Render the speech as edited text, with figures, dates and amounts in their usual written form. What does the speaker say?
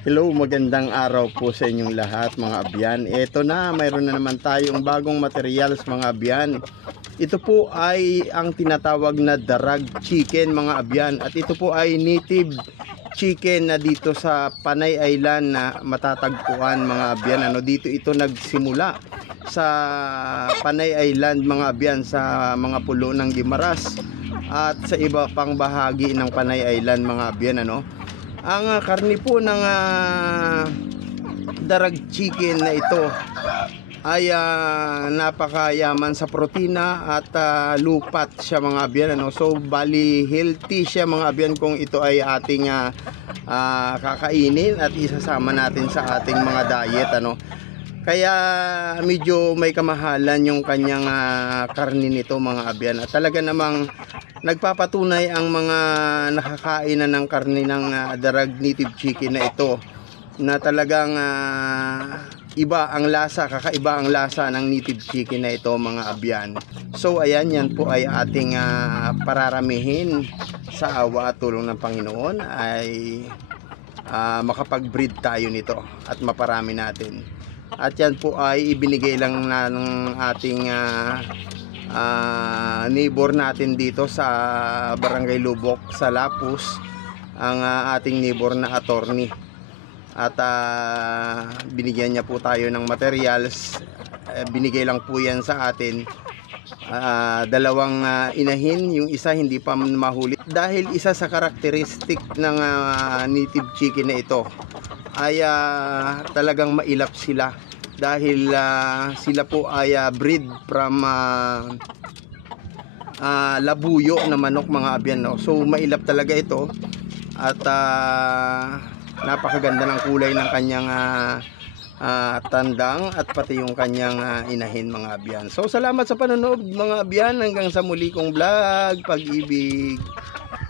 Hello, magandang araw po sa inyong lahat mga abyan. Ito na, mayroon na naman tayong bagong materials mga abyan. Ito po ay ang tinatawag na darag chicken mga abyan. At ito po ay native chicken na dito sa Panay Island na matatagpuan mga abyan. Dito ito nagsimula sa Panay Island mga abyan, sa mga pulo ng Guimaras at sa iba pang bahagi ng Panay Island mga abyan. Ang karne po ng darag chicken na ito ay napakayaman sa protina at lupat siya mga abyan. So bali healthy siya mga abyan kung ito ay ating kakainin at isasama natin sa ating mga diet. Kaya medyo may kamahalan yung kanyang karne nito mga abyan. At talaga namang nagpapatunay ang mga nakakain na ng karne ng darag native chicken na ito na talagang iba ang lasa, kakaiba ang lasa ng native chicken na ito mga abyan. So ayan, yan po ay ating pararamihin sa awa at tulong ng Panginoon ay makapag-breed tayo nito at maparami natin. At yan po ay ibinigay lang na ng ating neighbor natin dito sa Barangay Lubok sa Lapus, ang ating neighbor na attorney. At binigyan niya po tayo ng materials. Binigay lang po yan sa atin. Dalawang inahin, yung isa hindi pa mahuli. Dahil isa sa karakteristik ng native chicken na ito ay talagang mailap sila. Dahil sila po ay breed from labuyo na manok mga abyan. So mailap talaga ito. At napakaganda ng kulay ng kanyang tandang at pati yung kanyang inahin mga abyan. So salamat sa panonood mga abyan, hanggang sa muli kong vlog, Pag-ibig.